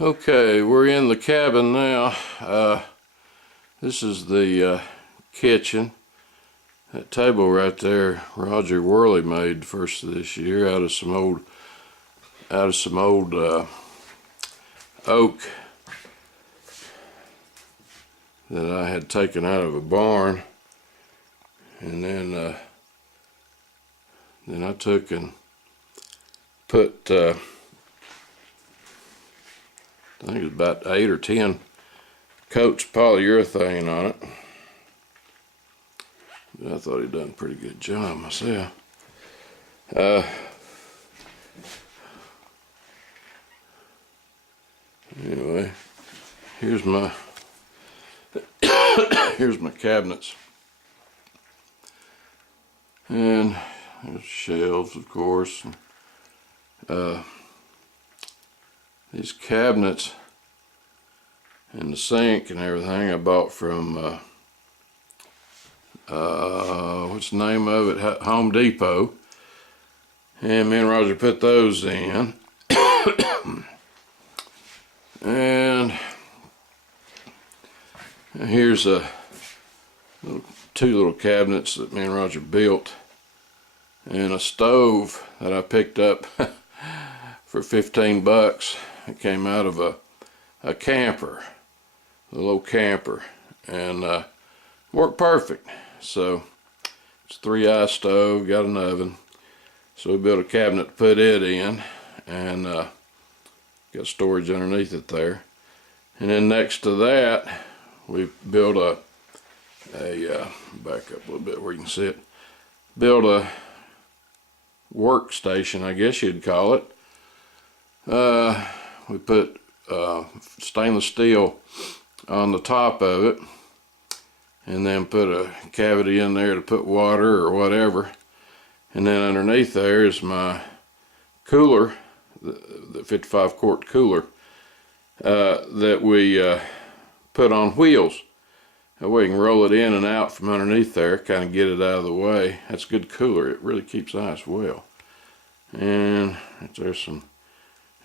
Okay, we're in the cabin now. This is the kitchen. That table right there, Roger Worley made first of this year out of some old oak that I had taken out of a barn, and then I took and put I think it was about 8 or 10 coats of polyurethane on it. I thought he'd done a pretty good job myself. Anyway, here's my here's my cabinets, and there's shelves, of course. These cabinets and the sink and everything I bought from what's the name of it? Home Depot. And me and Roger put those in. And here's two little cabinets that me and Roger built, and a stove that I picked up for 15 bucks. It came out of a camper, a little camper, and worked perfect. So it's a 3-eye stove, got an oven. So we built a cabinet to put it in, and got storage underneath it there. And then next to that, we built a back up a little bit where you can see it. Built a workstation, I guess you'd call it. We put stainless steel on the top of it, and then put a cavity in there to put water or whatever. And then underneath there is my cooler, the 55 quart cooler that we put on wheels. That way you can roll it in and out from underneath there, kind of get it out of the way. That's a good cooler. It really keeps ice well. And there's some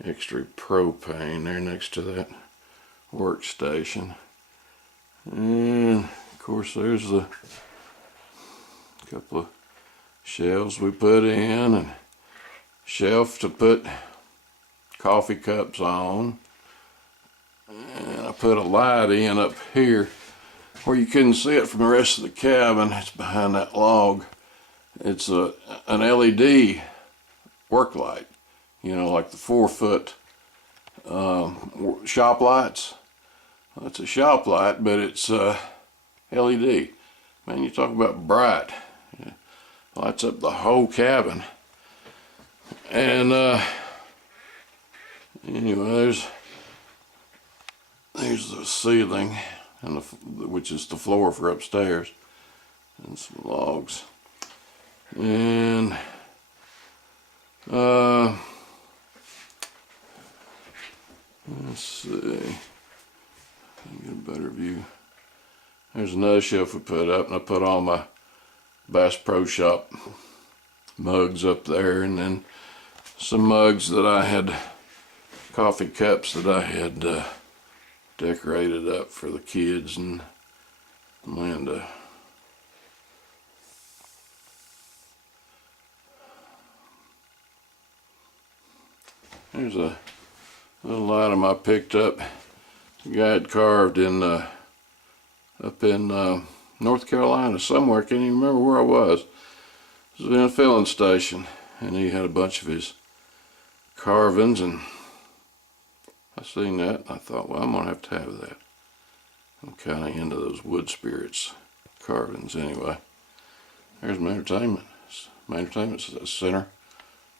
extra propane there next to that workstation. And of course there's the couple of shelves we put in, and shelf to put coffee cups on. And I put a light in up here where you couldn't see it from the rest of the cabin. It's behind that log. It's an LED work light, you know, like the 4-foot shop lights. It's a shop light, but it's LED. Man, you talk about bright. It lights up the whole cabin. And anyway, there's the ceiling, and which is the floor for upstairs, and some logs. And let's see. Get a better view. There's another shelf we put up, and I put all my Bass Pro Shop mugs up there, and then some mugs that I had, coffee cups that I had decorated up for the kids and Amanda. There's a little item I picked up. The guy had carved in up in North Carolina somewhere. I can't even remember where I was. It was in a filling station, and he had a bunch of his carvings, and I seen that, and I thought, well, I'm gonna have that. I'm kind of into those wood spirits carvings anyway. There's my entertainment. My entertainment center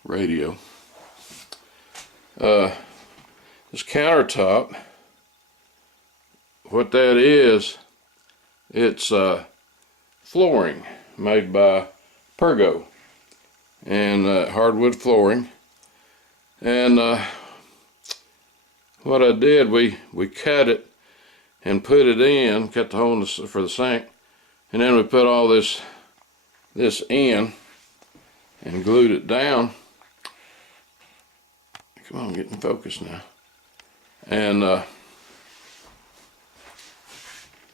radio. This countertop, what that is, it's flooring made by Pergo, and hardwood flooring. And what I did, we cut it and put it in, cut the hole for the sink, and then we put all this in and glued it down. Come on, get in focus now. And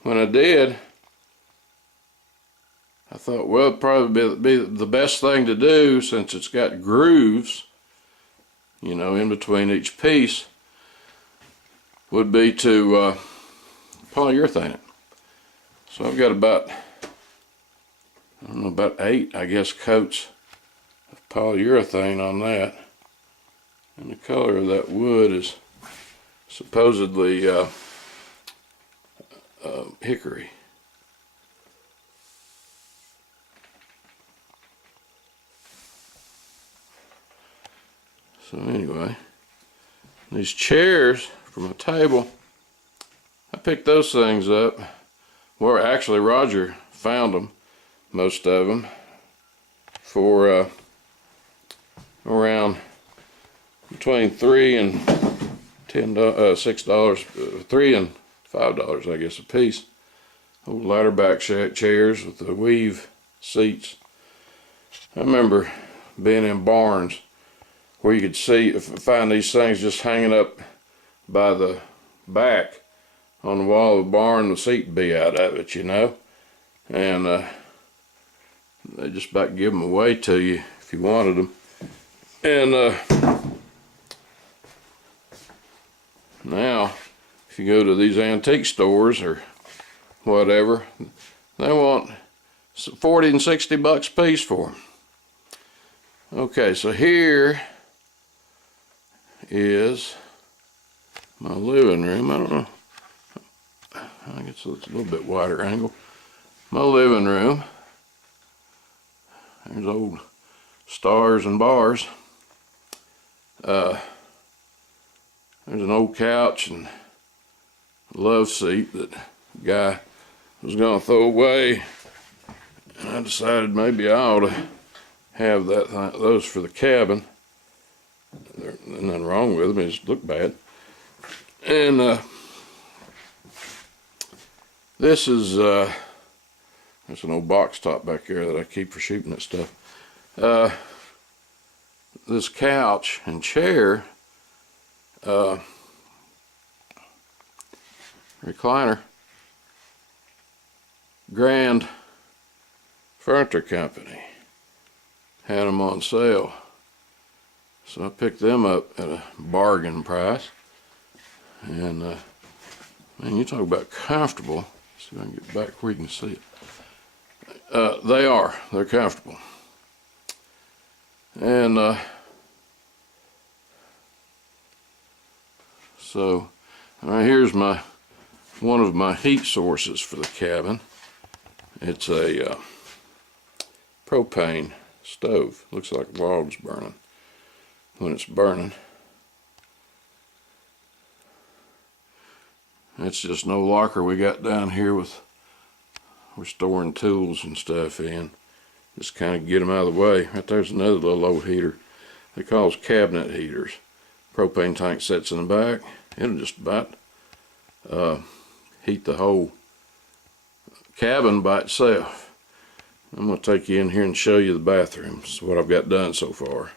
when I did, I thought, well, it'd probably be the best thing to do, since it's got grooves, you know, in between each piece, would be to polyurethane it. So I've got about, I don't know, about 8, I guess, coats of polyurethane on that. And the color of that wood is supposedly hickory. So anyway, these chairs for my table, I picked those things up. Well, actually Roger found them, most of them, for around between $3 and $6, $3 and $5, I guess, a piece. Old ladder back chairs with the weave seats. I remember being in barns where you could find these things just hanging up by the back on the wall of the barn. The seat would be out of it, you know, and they just about give them away to you if you wanted them. And now, if you go to these antique stores or whatever, they want $40 and $60 a piece for them. Okay, so here is my living room. I don't know, I guess it's a little bit wider angle. My living room. There's old stars and bars. There's an old couch and love seat that the guy was going to throw away, and I decided maybe I ought to have those for the cabin. There's nothing wrong with them, they just look bad. And this is there's an old box top back here that I keep for shooting at stuff. This couch and chair, recliner, Grand Furniture Company had them on sale, so I picked them up at a bargain price. And man, you talk about comfortable. Let's see if I can get back where you can see it. They're comfortable. And so right here's one of my heat sources for the cabin. It's a propane stove. Looks like logs burning when it's burning. It's just no locker we got down here we're storing tools and stuff in. Just kind of get them out of the way. Right there's another little old heater. They call us cabinet heaters. Propane tank sits in the back. It'll just about heat the whole cabin by itself. I'm going to take you in here and show you the bathrooms, what I've got done so far.